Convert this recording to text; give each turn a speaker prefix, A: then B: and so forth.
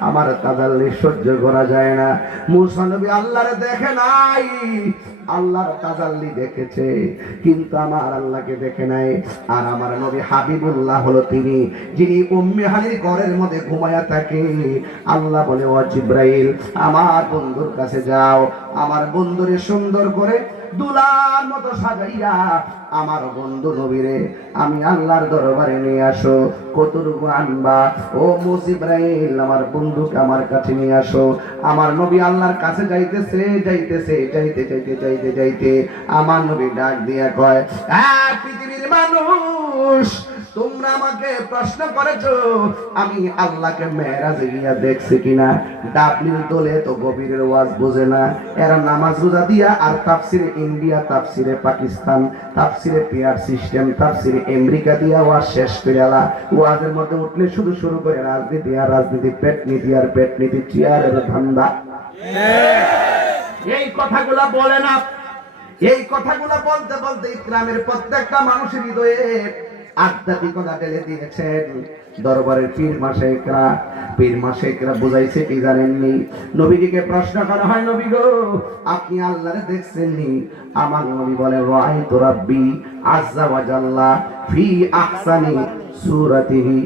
A: আমার সহ্য করা যায় না। মুসা নবী আল্লাহরে দেখে নাই। আল্লাহর দেখেছে, কিন্তু আমার আল্লাহকে দেখে নাই। আর আমার নবী হাবিবুল্লাহ হলো তিনি, যিনি উম্মে ঘরের মধ্যে ঘুমায়া থাকে। আল্লাহ বলে, ও আমার বন্ধুর কাছে যাও। আমার বন্ধুরে সুন্দর করে দুলার মতো সাজাইয়া, আমার বন্ধু নবীরে, আমি আল্লাহর দরবারে নিয়ে আসো। কতটুকু আনবা? ও মুসিব্রাইল আমার বন্ধুকে আমার কাছে নিয়ে আসো। আমার নবী আল্লাহর কাছে যাইতেছে যাইতেছে, যাইতে যাইতে যাইতে যাইতে। আমার নবী ডাক দিয়া কয় হ্যাঁ পৃথিবীর মানুষ আমাকে প্রশ্ন করেছ আমি আল্লাহকে মেয়েরাজে গিয়া দেখছি কিনা? ডাবলির দলে তো গভীরের ওয়াজ বোঝে না। এরা নামাজ রোজা দিয়া আর তাফসিরে ইন্ডিয়া তাফসিরে পাকিস্তান তাফসিরে পিয়ার সিস্টেম তাফসিরে আমেরিকা দিয়া ওয়াজ শেষ করে আলা। ওয়াজের মধ্যে উঠলে শুধু শুরু করে রাজনীতি আর রাজনীতি পেট নীতি আর পেট নীতি চেয়ারের ধান্দা। এই কথাগুলা বলে না। এই কথাগুলা বলতে বলতে গ্রামের প্রত্যেকটা মানুষের হৃদয়ে আধ্যাত্মিকতা ঢেলে দিয়েছেন। দরবারের পীর মাসেকরা পীর মাসেকরা বুঝাইছে কি জানেননি? নবীজিকে প্রশ্ন করা হয়, নবী গো, আপনি আল্লাহরে দেখছেননি? আমার নবী বলে রাই তো রাব্বি আজ্জা ওয়াজাল্লা ফি আহসানি সূরাতিহি।